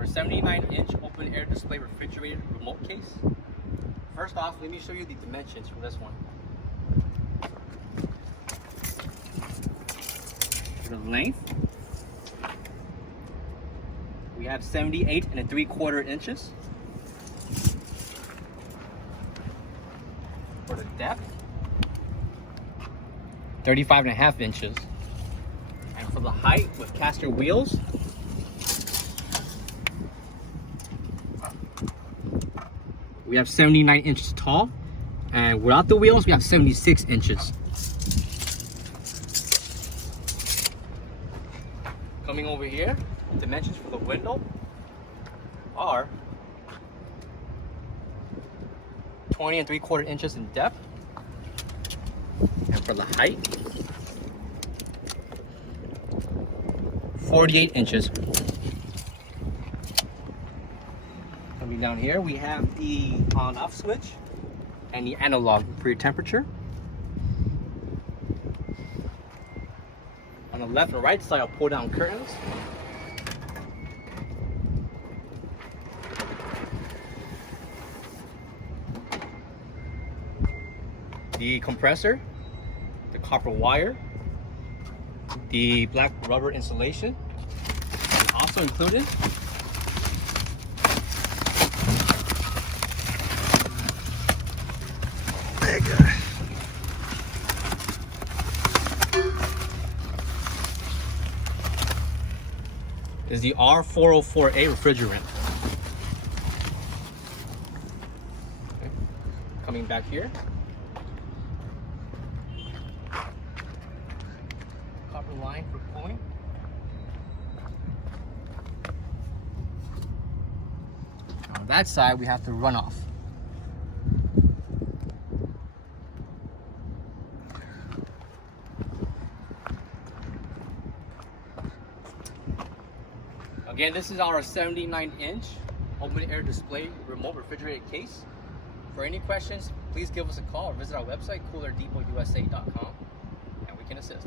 our 79-inch open air display refrigerated remote case. First off, let me show you the dimensions for this one. For the length, we have 78 3/4 inches. For the depth, 35.5 inches. And for the height with caster wheels, we have 79 inches tall, and without the wheels, we have 76 inches. Coming over here, dimensions for the window are 20 3/4 inches in depth, and for the height, 48 inches. Coming down here, we have the on-off switch and the analog for your temperature. On the left and right side, I'll pull down curtains. The compressor, the copper wire, the black rubber insulation, and also included is the R404A refrigerant. Okay. Coming back here, copper line for cooling. On that side, we have the runoff. Again, this is our 79-inch open air display remote refrigerated case. For any questions, please give us a call or visit our website, coolerdepotUSA.com, and we can assist.